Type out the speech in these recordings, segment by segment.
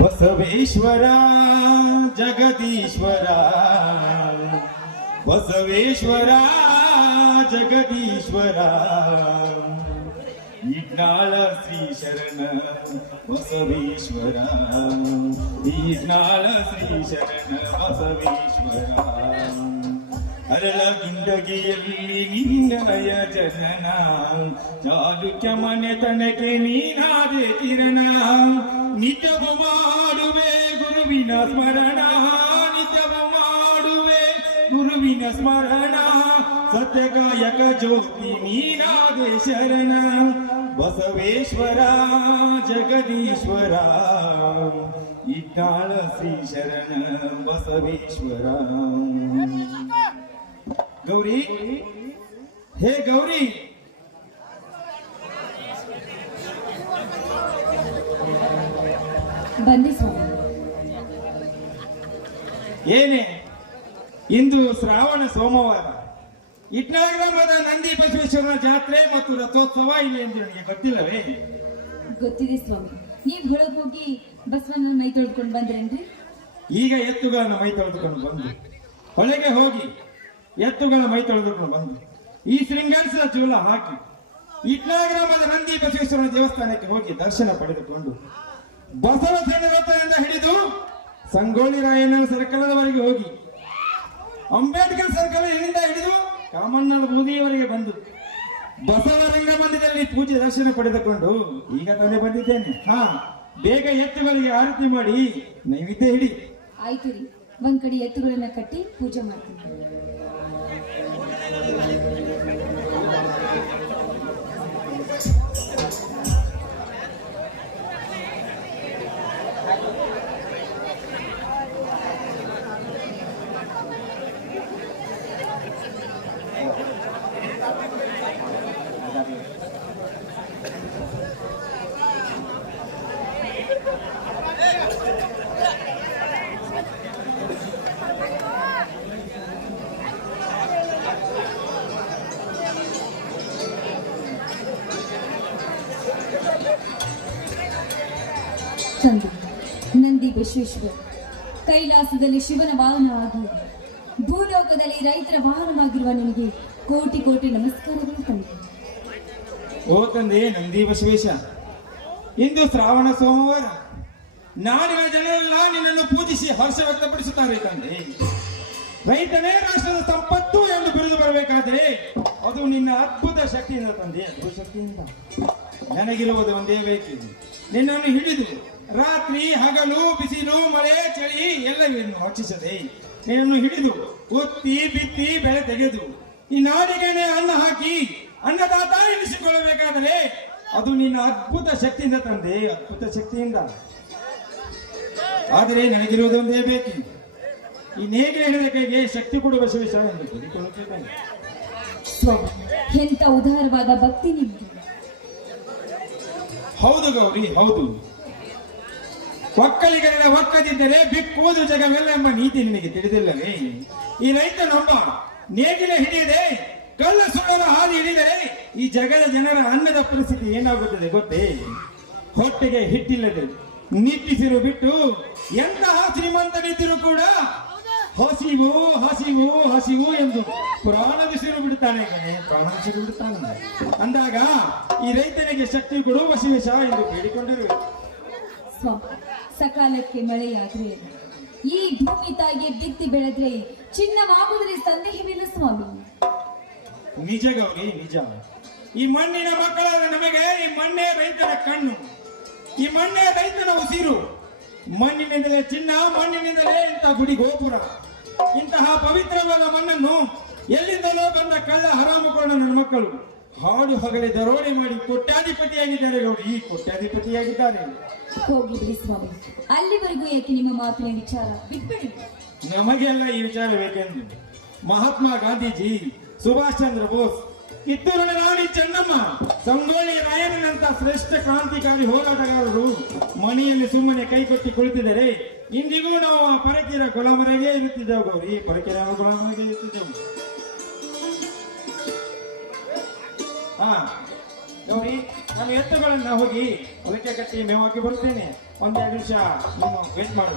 ಬಸವೇಶ್ವರ ಜಗದೀಶ್ವರ ಬಸವೇಶ್ವರ ಜಗದೀಶ್ವರ ಇಡ್ನಾಳ ಶ್ರೀ ಶರಣ ಬಸವೇಶ್ವರ ಇಡ್ನಾಳ ಶ್ರೀ ಶರಣ ಬಸವೇಶ್ವರ ಅರಳ ಗಿಂಡಗಿಯಲ್ಲಿ ನಿನ್ನಯ ಜನನ ಚಾಲುಕ್ಯ ಮನೆತನಕ್ಕೆ ನೀನಾದೆ ಕಿರಣ ನಿತ್ಯವು ಮಾಡುವೆ ಗುರುವಿನ ಸ್ಮರಣ ನಿತ್ಯವು ಮಾಡುವೆ ಗುರುವಿನ ಸ್ಮರಣ ಸತ್ಯಗಾಯಕ ಜ್ಯೋತಿ ನೀನಾದೆ ಶರಣ ಬಸವೇಶ್ವರ ಜಗದೀಶ್ವರ ಇಡ್ನಾಳ ಶ್ರೀ ಶರಣ ಬಸವೇಶ್ವರ. ಗೌರಿ, ಹೇ ಗೌರಿ, ಬನ್ನಿ ಸ್ವಾಮಿ. ಏನೇ ಇಂದು ಶ್ರಾವಣ ಸೋಮವಾರ, ಇಟ್ನಾಳ ಗ್ರಾಮದ ನಂದಿ ಬಸವೇಶ್ವರನ ಜಾತ್ರೆ ಮತ್ತು ರಥೋತ್ಸವ ಇದೆ ಎಂದು ನನಗೆ ಗೊತ್ತಿಲ್ಲವೇ? ಗೊತ್ತಿದೆ ಸ್ವಾಮಿ. ನೀವ್ ಹೊಳಗ್ ಹೋಗಿ ಬಸವನ ಮೈ ತೊಳ್ಕೊಂಡು ಬಂದ್ರೇನ್ರಿ? ಈಗ ಎತ್ತುಗಳನ್ನು ಮೈ ತೊಳೆದುಕೊಂಡು ಬಂದು ಹೊಳೆಗೆ ಹೋಗಿ ಎತ್ತುಗಳ ಮೈ ತೊಳೆದುಕೊಂಡು ಬಂದು ಈ ಶೃಂಗರಿಸಿದ ಚೂಲ ಹಾಕಿ ಇಟ್ನಾಳ ಗ್ರಾಮದ ನಂದಿ ಬಸವೇಶ್ವರನ ದೇವಸ್ಥಾನಕ್ಕೆ ಹೋಗಿ ದರ್ಶನ ಪಡೆದುಕೊಂಡು ಬಸವ ರಥದಿಂದ ಹಿಡಿದು ಸಂಗೊಳ್ಳಿ ರಾಯಣ್ಣ ಸರ್ಕಲದವರೆಗೆ ಹೋಗಿ ಅಂಬೇಡ್ಕರ್ ಸರ್ಕಲ್ ಇಲ್ಲಿಂದ ಹಿಡಿದು ಕಾಮಣ್ಣನ ಬೂದಿಯವರೆಗೆ ಬಂದು ಬಸವ ರಂಗಮಂದಿರದಲ್ಲಿ ಪೂಜೆ ದರ್ಶನ ಪಡೆದುಕೊಂಡು ಈಗ ತಾನೇ ಬಂದಿದ್ದೇನೆ. ಬೇಗ ಎತ್ತುಗಳಿಗೆ ಆರತಿ ಮಾಡಿ ನೈವೇದ್ಯ ಹಿಡಿ. ಆಯ್ತು ರೀ, ಒಂದ್ ಕಡೆ ಎತ್ತುಗಳನ್ನ ಕಟ್ಟಿ ಪೂಜೆ ಮಾಡ್ತೀನಿ. ತಂದೆ ನಂದಿ ಬಸವೇಶ್ವರ ಕೈಲಾಸದಲ್ಲಿ ಶಿವನ ವಾಹನವಾಗಿ ಭೂಲೋಕದಲ್ಲಿ ರೈತರ ವಾಹನವಾಗಿರುವ ನಿನಗೆ ಕೋಟಿ ಕೋಟಿ ನಮಸ್ಕಾರಗಳು ತಂದೆ. ಓ ತಂದೆ ನಂದಿ ಬಸವೇಶ, ಇಂದು ಶ್ರಾವಣ ಸೋಮವಾರ, ನಾಡಿನ ಜನರೆಲ್ಲ ನಿನ್ನನ್ನು ಪೂಜಿಸಿ ಹರ್ಷ ವ್ಯಕ್ತಪಡಿಸುತ್ತಾರೆ ತಂದೆ. ರೈತನೇ ರಾಷ್ಟ್ರದ ಸಂಪತ್ತು ಎಂದು ಬಿರುದು ಬರಬೇಕಾದರೆ ಅದು ನಿನ್ನ ಅದ್ಭುತ ಶಕ್ತಿಯಿಂದ ತಂದೆ. ಅದ್ಭುತ ಶಕ್ತಿಯಿಂದ ನನಗಿರುವುದು ಒಂದೇ ಬೇಕು, ನಿನ್ನನ್ನು ಹಿಡಿದು ರಾತ್ರಿ ಹಗಲು ಬಿಸಿಲು ಮಳೆ ಚಳಿ ಎಲ್ಲವನ್ನು ರಕ್ಷಿಸದೆ ನಿನ್ನನ್ನು ಹಿಡಿದು ಒತ್ತಿ ಬಿತ್ತಿ ಬೆಳೆ ತೆಗೆದು ಈ ನಾಡಿಗೆ ಅನ್ನ ಹಾಕಿ ಅನ್ನದಾತ ಎನಿಸಿಕೊಳ್ಳಬೇಕಾದರೆ ಅದು ನಿನ್ನ ಅದ್ಭುತ ಶಕ್ತಿಯಿಂದ ತಂದೆ, ಅದ್ಭುತ ಶಕ್ತಿಯಿಂದ. ಆದರೆ ನನಗಿರುವುದು ಒಂದೇ ಬೇಕು, ಈ ನೇಗೆ ಹಿಡಿದ ಕೈಗೆ ಶಕ್ತಿ ಕೊಡುವ ಬಸವೇಶ ಎಂದು ಕೇಳಿಕೊಳ್ಳುತ್ತಿದ್ದೇನೆ. ಸ್ವಾಮಿ, ಎಂತ ಉದಾರವಾದ ಭಕ್ತಿ ನಿಮ್ದು. ಹೌದು ಗೌರಿ, ಹೌದು. ಒಕ್ಕಲಿಗರ ಒಕ್ಕದಿದ್ದರೆ ಬಿಕ್ಕುವುದು ಜಗವೆಲ್ಲ ಎಂಬ ನೀತಿ ನಿನಗೆ ತಿಳಿದಿಲ್ಲವೇ? ಈ ರೈತನೊಬ್ಬ ನೇಗಿಲ ಹಿಡಿಯದೆ ಕಳ್ಳ ಸುಳ್ಳರ ಹಾದಿ ಹಿಡಿದರೆ ಈ ಜಗದ ಜನರ ಅನ್ನದ ಪರಿಸ್ಥಿತಿ ಏನಾಗುತ್ತದೆ ಗೊತ್ತೇ? ಹೊಟ್ಟೆಗೆ ಹಿಟ್ಟಿಲ್ಲದೆ ನಿಟ್ಟಿಸಿರು ಬಿಟ್ಟು ಎಂತಹ ಶ್ರೀಮಂತನಿದ್ದರೂ ಕೂಡ ಹಸಿವು ಹಸಿವು ಹಸಿವು ಎಂದು ಪ್ರಾಣ ಬಿಸಿರು ಬಿಡುತ್ತಾನೆ, ಪ್ರಾಣ ಬಿಸಿರು ಬಿಡುತ್ತಾನೆ. ಅಂದಾಗ ಈ ರೈತನಿಗೆ ಶಕ್ತಿ ಕೊಡು ಬಸವೇಶ ಎಂದು ಬೇಡಿಕೊಂಡಿರುವೆ. ಸ್ವಾಮಿ, ಸಕಾಲಕ್ಕೆ ಮಳೆಯಾದ್ರೆ ಈ ಭೂಮಿ ತಾಯಿಗೆ ಬಿತ್ತಿ ಬೆಳೆದ್ರೆ ಚಿನ್ನವಾಗುವುದರಲ್ಲಿ ಸಂದೇಹವಿಲ್ಲ ಸ್ವಾಮಿ. ನಿಜ ಗೌರಿ, ನಿಜ. ಈ ಮಣ್ಣಿನ ಮಕ್ಕಳಾದ ನಮಗೆ ಈ ಮಣ್ಣೇ ರೈತರ ಕಣ್ಣು, ಈ ಮಣ್ಣೇ ರೈತನ ಉಸಿರು. ಮಣ್ಣಿನಿಂದಲೇ ಚಿನ್ನ, ಮಣ್ಣಿನಿಂದಲೇ ಇಂಥ ಗುಡಿ ಗೋಪುರ. ಇಂತಹ ಪವಿತ್ರವಾದ ಮಣ್ಣನ್ನು ಎಲ್ಲಿಂದಲೋ ಬಂದ ಕಳ್ಳ ಹರಾಮುಕೊಂಡ ನನ್ನ ಮಕ್ಕಳು ಹಾಡು ಹಗಲೇ ದರೋಡೆ ಮಾಡಿ ಕೋಟ್ಯಾಧಿಪತಿಯಾಗಿದ್ದಾರೆ ಗೌರಿ, ಕೋಟ್ಯಾಧಿಪತಿಯಾಗಿದ್ದಾರೆ. ಹೋಗಿ ಬಿಡಿ ಸ್ವಾಮಿ, ಅಲ್ಲಿವರೆಗೂ ಯಾಕೆ ನಿಮ್ಮ ಮಾತಿನ ವಿಚಾರ ಬಿಟ್ಬಿಡಿ. ನಮಗೆಲ್ಲ ಈ ವಿಚಾರ ಬೇಕೆಂದು ಮಹಾತ್ಮ ಗಾಂಧೀಜಿ, ಸುಭಾಷ್ ಚಂದ್ರ ಬೋಸ್, ಕಿತ್ತೂರಿನ ರಾಣಿ ಚೆನ್ನಮ್ಮ, ಸಂಗೊಳ್ಳಿ ರಾಯಣ್ಣನಂತ ಶ್ರೇಷ್ಠ ಕ್ರಾಂತಿಕಾರಿ ಹೋರಾಟಗಾರರು ಮನೆಯಲ್ಲಿ ಸುಮ್ಮನೆ ಕೈಕೊಟ್ಟಿ ಕುಳಿತಿದ್ದಾರೆ. ಇಂದಿಗೂ ನಾವು ಆ ಪರಕೀರ ಗುಲಾಮರಾಗೇ ಇರುತ್ತಿದ್ದೆವು ಗೌರಿ, ಪರಕೀರ ಗುಲಾಮರಾಗೇ ಇರುತ್ತಿದ್ದೆವು. ಗೌರಿ ನಾನು ಎತ್ತುಗಳನ್ನ ಹೋಗಿ ಹೊಲಿಕೆ ಕಟ್ಟಿ ಮೇವಾಗಿ ಬರುತ್ತೇನೆ. ಒಂದೆರಡು ನಿಮಿಷ ನೀನು ವೇಟ್ ಮಾಡು.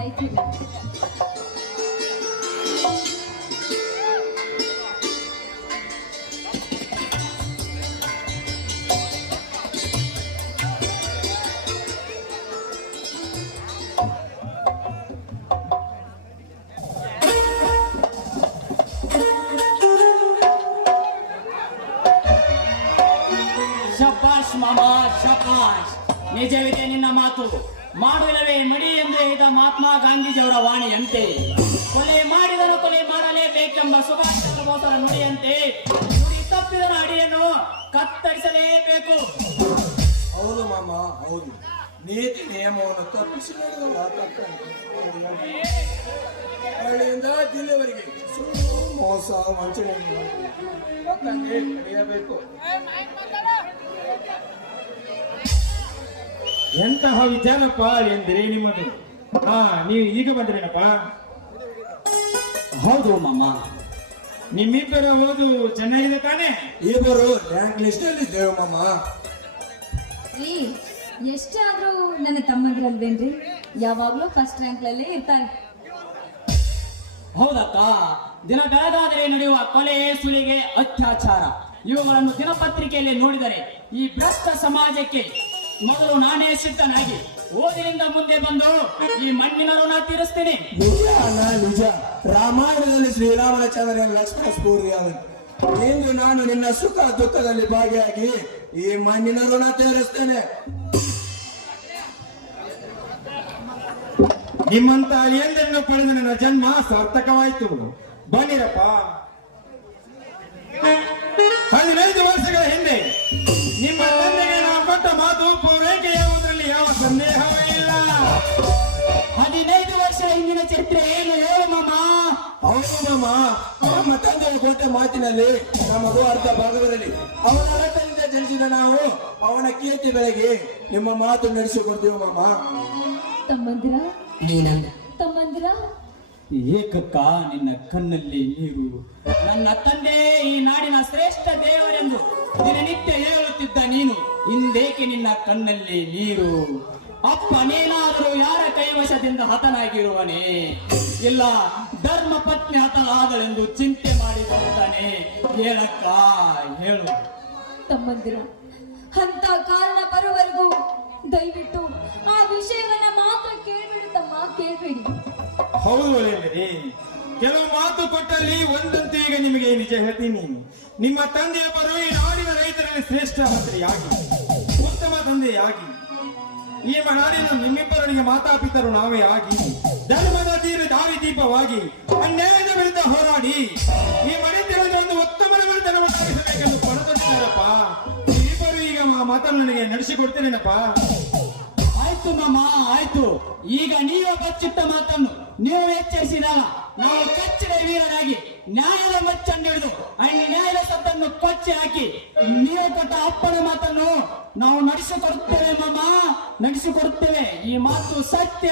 ಆಯ್ತು. ಶಬಾಷ್ ಮಾಮಾ ಶಬಾಷ್. ನಿಜವಿದೆ ನಿನ್ನ ಮಾತು. ಮಾಡುವಲ್ಲವೇ ಮಡಿ ಎಂದು ಹೇಳಿದ ಮಹಾತ್ಮ ಗಾಂಧೀಜಿಯವರ ವಾಣಿಯಂತೆ, ಕೊಲೆ ಮಾಡಿದರೂ ಕೊಲೆ ಮಾಡಲೇಬೇಕೆಂಬ ಸುಭಾಷ್ ಚಂದ್ರ ಬೋಸರ ನುಡಿಯಂತೆ ನುಡಿ ತಪ್ಪಿದ ಅಡಿಯನ್ನು ಕತ್ತರಿಸಲೇಬೇಕು. ಹೌದು ಮಾಮ, ಹೌದು. ನೀತಿ ನಿಯಮವನ್ನು ತಪ್ಪಿಸಿ ನಡೆದಲ್ಲ ಹಳ್ಳಿಯಿಂದ ಜಿಲ್ಲೆವರೆಗೆ ಸುಳ್ಳು ಮೋಸ ವಂಚನೆ ಕಡಿಯಬೇಕು. ಎಂತಹ ವಿಚಾರಪ್ಪ ಎಂದಿರಿ ನಿಮ್ಮದು? ನೀವು ಈಗ ಬಂದ್ರೇನಪ್ಪ? ಹೌದು ಮಾಮ. ನಿಮ್ಮಿಬ್ಬರ ಓದು ಚೆನ್ನಾಗಿದೆ ತಾನೇ? ಇಬ್ಬರು ರ್ಯಾಂಕ್ ಲಿಸ್ಟ್ ಅಲ್ಲಿ ಇದ್ದೇವೆ ಮಾಮ. ರೀ, ಎಷ್ಟೇ ಆದ್ರೂ ನನ್ನ ತಮ್ಮಂದ್ರಲ್ವೇನ್ರಿ? ಯಾವಾಗ್ಲೂ ಫಸ್ಟ್ ರ್ಯಾಂಕ್ಲಲ್ಲೇ ಇರ್ತಾರೆ. ಹೌದಕ್ಕ, ದಿನ ಬೆಳಗಾದರೆ ನಡೆಯುವ ಕೊಲೆ, ಸುಲಿಗೆ, ಅತ್ಯಾಚಾರ ಇವುಗಳನ್ನು ದಿನಪತ್ರಿಕೆಯಲ್ಲಿ ನೋಡಿದರೆ ಈ ಭ್ರಷ್ಟ ಸಮಾಜಕ್ಕೆ ಮೊದಲು ನಾನೇ ಸಿದ್ಧನಾಗಿ ಓದಿನಿಂದ ಮುಂದೆ ಬಂದು ಈ ಮಣ್ಣಿನ ಋಣ ತೀರಿಸ್ತೀನಿ. ನಿಜ ಅಣ್ಣ, ನಿಜ. ರಾಮಾಯಣದಲ್ಲಿ ಶ್ರೀರಾಮನ ಚಂದ್ರ ಲಕ್ಷ್ಮಣ ಸ್ಫೂರ್ತಿಯಾದ ಇಂದು ನಾನು ನಿನ್ನ ಸುಖ ದುಃಖದಲ್ಲಿ ಭಾಗಿಯಾಗಿ ಈ ಮಣ್ಣಿನ ಋಣ ತೀರಿಸ್ತೇನೆ. ನಿಮ್ಮಂತ ಎಂದನ್ನು ಪಡೆದ ನನ್ನ ಜನ್ಮ ಸಾರ್ಥಕವಾಯಿತು. ಬನ್ನಿರಪ್ಪ. 15 ವರ್ಷಗಳ ಹಿಂದೆ ನಿಮ್ಮ ತಂದೆಗೆ ನಾವು ಕೊಟ್ಟ ಮಾತು ಪೂರೈಕೆಯಾಗುವುದರಲ್ಲಿ ಯಾವ ಸಂದೇಹವೇ ಇಲ್ಲ. 15 ವರ್ಷ ಹಿಂದಿನ ಚರಿತ್ರೆ ಏನು ಹೇಳು ಮಾಮ? ಹೌದು ಮಾಮ, ನಮ್ಮ ತಂದೆಯ ಕೊಟ್ಟ ಮಾತಿನಲ್ಲಿ ನಮಗೂ ಅರ್ಧ ಭಾಗವಿರಲಿ. ಅವನ ರಕ್ತದಿಂದ ಜನಿಸಿದ ನಾವು ಅವನ ಕೀರ್ತಿ ಬೆಳೆಗೆ ನಿಮ್ಮ ಮಾತು ನಡೆಸಿಕೊಡ್ತೀವಿ ಮಾಮ. ತಮ್ಮಂದಿರ ತಮ್ಮಂದಿರ ಏಕಕ್ಕ ನಿನ್ನ ಕಣ್ಣಲ್ಲಿ ನೀರು. ನನ್ನ ತಂದೆ ಈ ನಾಡಿನ ಶ್ರೇಷ್ಠ ದೇವರೆಂದು ದಿನನಿತ್ಯ ಹೇಳುತ್ತಿದ್ದ ನೀನು ಇಂದೇಕೆ ನಿನ್ನ ಕಣ್ಣಲ್ಲಿ ನೀರು? ಅಪ್ಪ ನೀನಾದರೂ ಯಾರ ಕೈವಶದಿಂದ ಹತನಾಗಿರುವನೇ? ಇಲ್ಲ ಧರ್ಮ ಪತ್ನಿ ಹತನಾದಳೆಂದು ಚಿಂತೆ ಮಾಡಿದ್ದಾನೆ. ಹೇಳಕ್ಕ ಹೇಳು. ತಮ್ಮಂದಿರ, ಅಂತ ಕಾರಣ ಬರುವವರೆಗೂ ದಯವಿಟ್ಟು ಆ ವಿಷಯವನ್ನ ಮಾತ್ರ ಕೇಳ್ಬೇಡಿ ತಮ್ಮ, ಕೇಳ್ಬೇಡಿ. ಹೌದು ಒಳ್ಳೆಯದೇ. ಕೆಲವು ಮಾತು ಕೊಟ್ಟಲ್ಲಿ ಒಂದಂತೂ ಈಗ ನಿಮಗೆ ನಿಜ ಹೇಳ್ತೀನಿ. ನಿಮ್ಮ ತಂದೆಯೊಬ್ಬರು ಈ ನಾಡಿನ ರೈತರಲ್ಲಿ ಶ್ರೇಷ್ಠ ಮಂತ್ರಿಯಾಗಿ, ಉತ್ತಮ ತಂದೆಯಾಗಿ, ಈ ನಾಡಿನ ನಿಮ್ಮಿಬ್ಬರೊಳಗೆ ಮಾತಾಪಿತರು ನಾವೇ ಆಗಿ, ಧರ್ಮದ ದಾರಿ ದೀಪವಾಗಿ, ಅನ್ಯಾಯದ ವಿರುದ್ಧ ಹೋರಾಡಿ ಈ ಮನೆತನದ ಒಂದು ಉತ್ತಮ ಮನೆತನವನ್ನು ಸಾಗಿಸಬೇಕೆಂದು ಪಣತೊಟ್ಟಿದ್ದಾರಪ್ಪ. ಇಬ್ಬರು ಈಗ ಮಾತನ್ನು ನನಗೆ ನಡೆಸಿಕೊಡ್ತೇನೇನಪ್ಪ? ಆಯ್ತು ಮಾಮ, ಆಯ್ತು. ಈಗ ನೀವು ಬಚ್ಚಿಟ್ಟ ಮಾತನ್ನು ನೀವು ಎಚ್ಚರಿಸಿದಾಗ ನಾವು ಕಚ್ಚಡ ವೀರರಾಗಿ ನ್ಯಾಯದ ಮಚ್ಚನ್ನು ಹಿಡಿದು ಅನ್ಯಾಯದ ಸತ್ತನ್ನು ಕೊಚ್ಚಿ ಹಾಕಿ ನೀವು ಕೊಟ್ಟ ಅಪ್ಪನ ಮಾತನ್ನು ನಾವು ನಡೆಸಿಕೊಡುತ್ತೇವೆ ಮಾಮ, ನಡೆಸಿಕೊಡುತ್ತೇವೆ. ಈ ಮಾತು ಸತ್ಯ.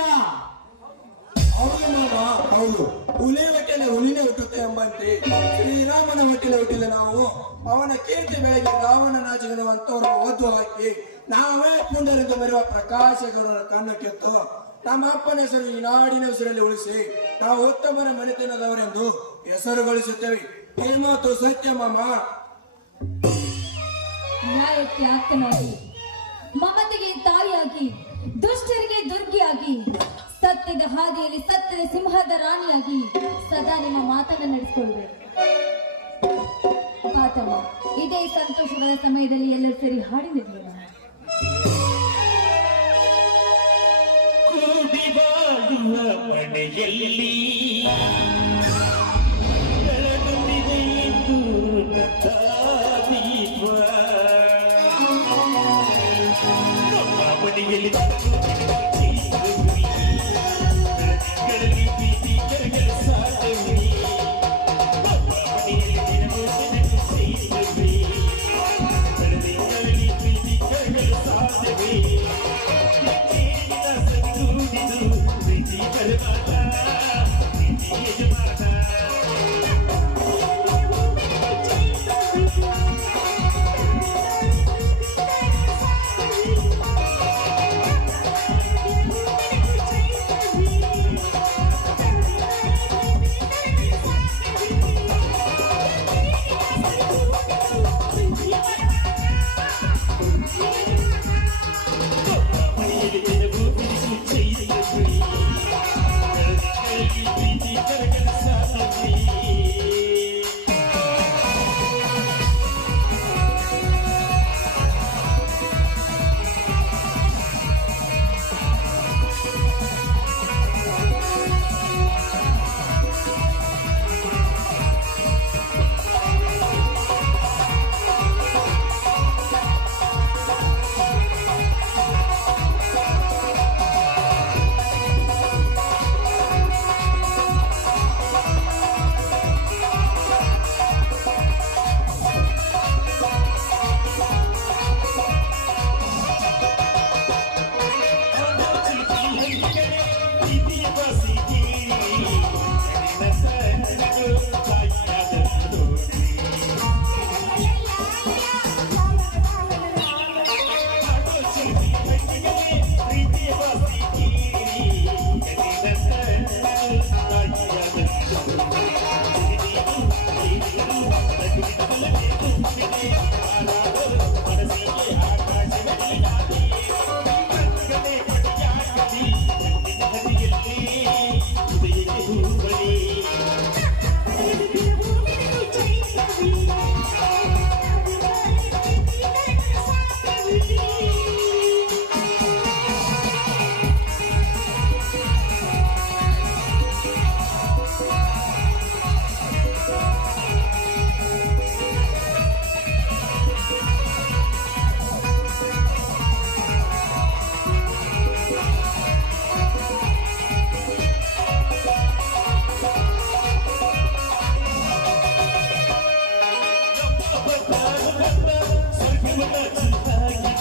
ಹೌದು ಮಾಮ, ಹೌದು. ಹುಲಿ ಹೊಟ್ಟೆಲೆ ಹುಲಿನೇ ಹುಟ್ಟುತ್ತೆ ಎಂಬಂತೆ ಶ್ರೀರಾಮನ ಹೊಟ್ಟೆಲೆ ಹುಟ್ಟಿಲ್ಲ ನಾವು. ಅವನ ಕೀರ್ತಿ ಬೆಳಗ್ಗೆ ರಾವಣ ನಾಚಿಗೆವಂತವ್ರನ್ನು ಒದ್ದು ಹಾಕಿ ನಾವೇ ಪುಂಡರಿಂದ ಬರುವ ಪ್ರಕಾಶಗೌಡರ ಕಣ್ಣು ಕೆತ್ತು ನಮ್ಮ ಅಪ್ಪನ ಹೆಸರು ಈ ನಾಡಿನ ಹೆಸರಲ್ಲಿ ಉಳಿಸಿ ನಾವು ಉತ್ತಮರ ಮನೆತನದವರೆಂದು ಹೆಸರುಗಳಿಸುತ್ತೇವೆ. ಈ ಮಾತು ಸತ್ಯ ಮಾಮ. ನ್ಯಾಯಕ್ಕೆ ಆಪ್ತನಾಗಿ, ಮಮತೆಗೆ ತಾಯಿಯಾಗಿ, ದುಷ್ಟರಿಗೆ ದುರ್ಗಿಯಾಗಿ, ಸತ್ಯದ ಹಾದಿಯಲ್ಲಿ ಸತ್ಯದ ಸಿಂಹದ ರಾಣಿಯಾಗಿ ಸದಾ ನಿಮ್ಮ ಮಾತನ್ನ ನಡೆಸಿಕೊಳ್ಳಬೇಕು. ಪಾತಮ್ಮ, ಇದೇ ಸಂತೋಷದ ಸಮಯದಲ್ಲಿ ಎಲ್ಲರೂ ಸೇರಿ ಹಾಡಿ ನಡೆಯೋಣ. ಕೂಡಿಬಾಳುವ ಮನೆಯಲ್ಲಿ ಬೆಳಗುತ್ತಿದೆ ಎಂದು ದೀಪ. ನಮ್ಮ ಮನೆಯಲ್ಲಿ ಬೆಳಕಲ್ಲಿ ಪ್ರೀತಿ ಕರಗಲು ಸಾಧ್ಯವೇ? ನಮ್ಮ ಮನೆಯಲ್ಲಿ ದಿನವೂ ಸೇರಿದವೇ? ಬೆಳಕಲ್ಲಿ ಪ್ರೀತಿ ಕರಗಲು ಸಾಧ್ಯವೇ?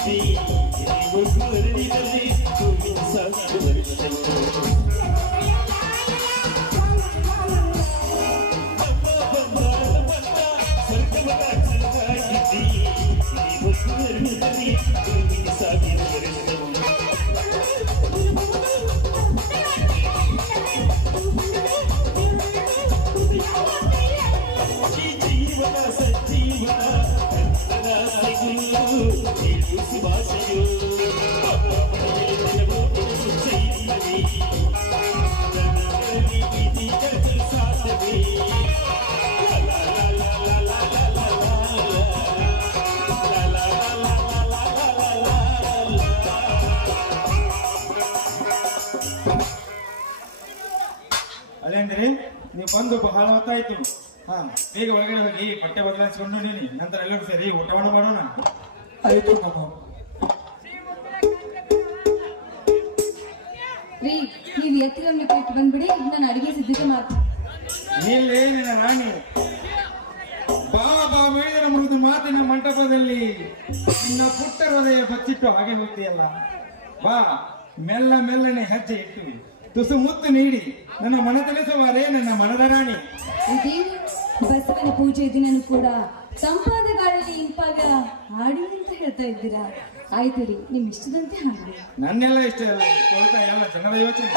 ಸಾಗಿದ್ದಿ ಇಲ್ಲಿವರೆಗೂ ಹರಡಿದರೆ ಹೂವಿನ ಸಾಗಿದ ವರ್ಷವು ನಮ್ಮ ಬಂಗಾರದ ಬಂದ ಸ್ವರ್ಗವ ಕಾಚಿದ್ದಾಗಿದ್ದಿ ಇಲ್ಲಿವರೆಗೂ ಹರಡಿದರೆ ಹೂವಿನ ಸಾಗಿದ ವರ್ಷವು ಈ ಜೀವನ ಸಂಜೀವನ ಕನ್ನಡ ಸಿಗುವುದು ನೀಡುಸಿ ಭಾಷೆಯು ಅಪ್ಪ ಮನೆಯಲ್ಲಿ ನೆನಪು ಚೈತನ್ಯವೇ ಕನ್ನಡದಲ್ಲಿ ಗೀತಿ ಕಟ್ಟಲು ಸಾಧ್ಯವೇ ಲಾ ಲಾ ಲಾ ಲಾ ಲಾ ಲಾ ಲಾ ಲಾ ಲಾ ಲಾ ಲಾ ಲಾ ಲಾ ಅದೇಂದ್ರಿ ನೀವು ಬಂದು ಬಹಳ ಹೊತ್ತಾಯ್ತು. ಹಾ, ಬೇಗ ಒಳಗಡೆ ಹೋಗಿ ಬಟ್ಟೆ ಬದಲಾಯಿಸ್ಕೊಂಡು ನೀನಿ, ನಂತರ ಎಲ್ಲರೂ ಸೇರಿ ಊಟವನ್ನು ಮಾಡೋಣ. ಆಯ್ತು ಮಾಮ. ರೀ, ನೀವು ಎತ್ತಿರನ್ನು ಕೆಟ್ಟು ಬಂದ್ಬಿಡಿ, ನಾನು ಅಡಿಗೆ ಸಿದ್ಧತೆ ಮಾಡ್ತೀನಿ. ನೀಲೇ ನಿನ್ನ ರಾಣಿ ಬಾಬಾ ಮೇಲಿನ ಮೃದು ಮಾತಿನ ಮಂಟಪದಲ್ಲಿ ನಿನ್ನ ಪುಟ್ಟ ಹೃದಯ ಬಚ್ಚಿಟ್ಟು ಹಾಗೆ ಹೋಗ್ತೀಯಲ್ಲ. ಬಾ, ಮೆಲ್ಲ ಮೆಲ್ಲನೆ ಹೆಜ್ಜೆ ಇಟ್ಟು ತುಸು ಮುತ್ತು ನೀಡಿ ನನ್ನ ಮನ ತಿಳಿಸುವಾರೇ ನನ್ನ ಮನದ ರಾಣಿ. ಇದೇನು ಬಸವನ ಪೂಜೆ ದಿನನೂ ಕೂಡ ತಂಪಾದ ಗಾಳಿಯಲ್ಲಿ ಇಂಪಾಗ ಹಾಡಿ ಅಂತ ಹೇಳ್ತಾ ಇದ್ದೀರಾ? ಆಯ್ತು ರೀ, ನಿಮ್ ಇಷ್ಟದಂತೆ ಹಾಡಿ. ನನ್ನೆಲ್ಲ ಇಷ್ಟ ಅಲ್ಲ, ತೊಳ್ತಾ ಎಲ್ಲ ಜನರ ಯೋಚನೆ.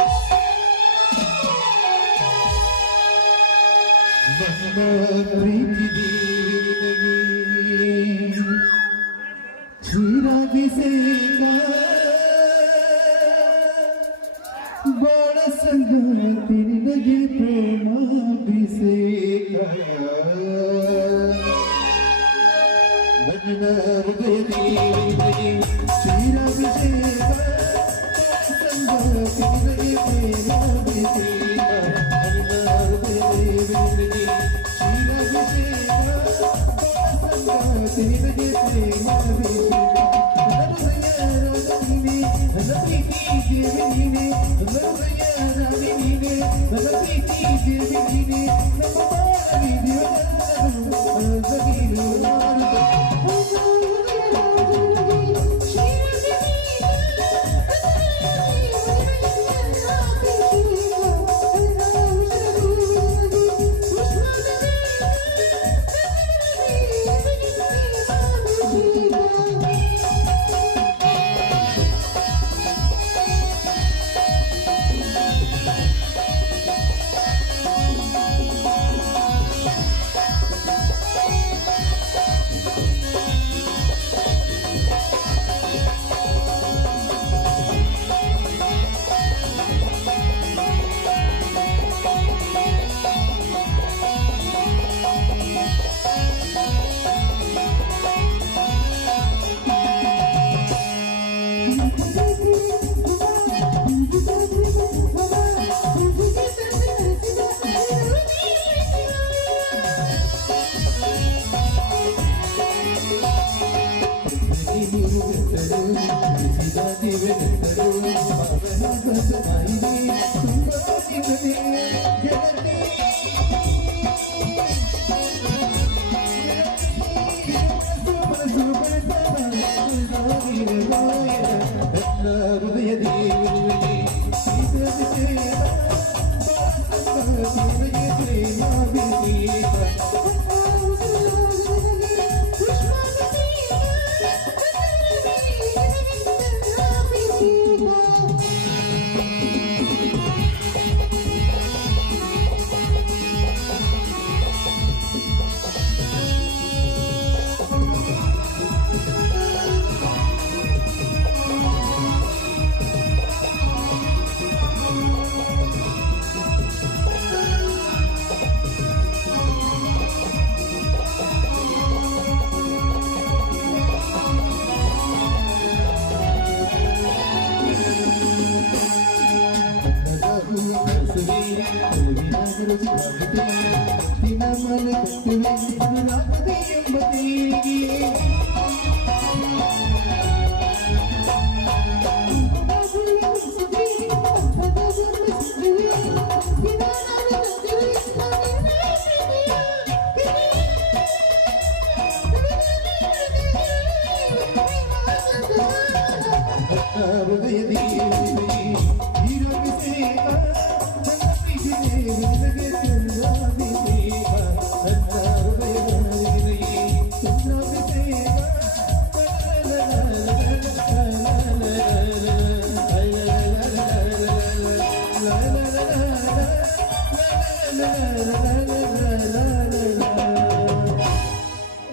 ಬಾಳ ಸಂಗಾತಿ ನಿನಗೆ ಪ್ರೇಮ ಬಿಸೇಕ ನನ್ನ ಹೃದಯದಿ ನಿನಗೆ ಶ್ರೀರಾಭಿಷೇಕ ಸಂಗಾತಿ ನಿನಗೆ ಪ್ರೇಮ ಬಿಸೇಕ ನನ್ನ ಹೃದಯದಿ ನಿನಗೆ ಶ್ರೀರಾಭಿಷೇಕ ಸಂಗಾತಿ ನಿನಗೆ ಪ್ರೇಮ ಬಿಸೇಕ ನನ್ನ ಪ್ರೀತಿ ದೇವಿ ನೀನೆ, ನನ್ನ ಹೃದಯ ರಾಣಿ ನೀನೆ, ನನ್ನ ಪ್ರೀತಿ ದೇವಿ ನೀನೆ, ನಮ್ಮ ಬಾಳವಿ ಹೃದಯದಿ ಇರುವಿಸೇವ ನನ್ನ ಪ್ರೀತಿ ನಿನಗೆ ಚಂದಾಭಿಷೇಕ ನನ್ನ ಹೃದಯದಿ ಚಂದಾಭಿಷೇಕ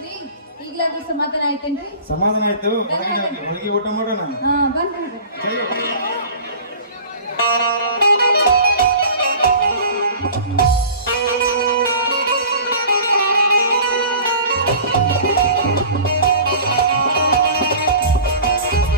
ರೀ ಈಗ್ಲಾದ್ರೂ ಸಮಾಧಾನ ಆಯ್ತೇನ್ರಿ? ಸಮಾಧಾನ ಆಯ್ತು. ಹೊರಗೆ ಊಟ ಮಾಡೋಣ. ಹಾ ಬಂದ್ರಿ. ಸರಿ.